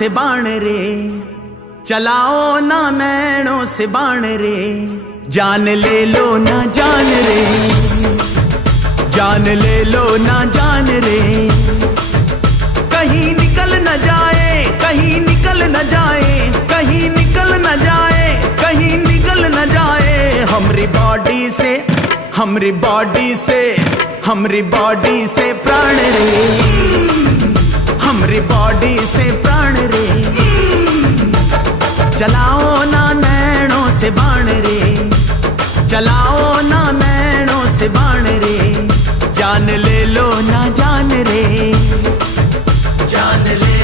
से बाण रे, चलाओ ना नैनों से बाण रे, जान ले लो ना जान रे, जान ले लो ना जान रे, कहीं निकल न जाए, कहीं निकल न जाए, कहीं निकल न जाए, कहीं निकल न जाए हमरी बॉडी से, हमरी बॉडी से, हमरी बॉडी से प्राण रे, हमरी बॉडी से प्राण रे, चलाओ ना नैनों से बाण रे, चलाओ ना नैनों से बाण रे, जान ले लो ना जान रे, जान ले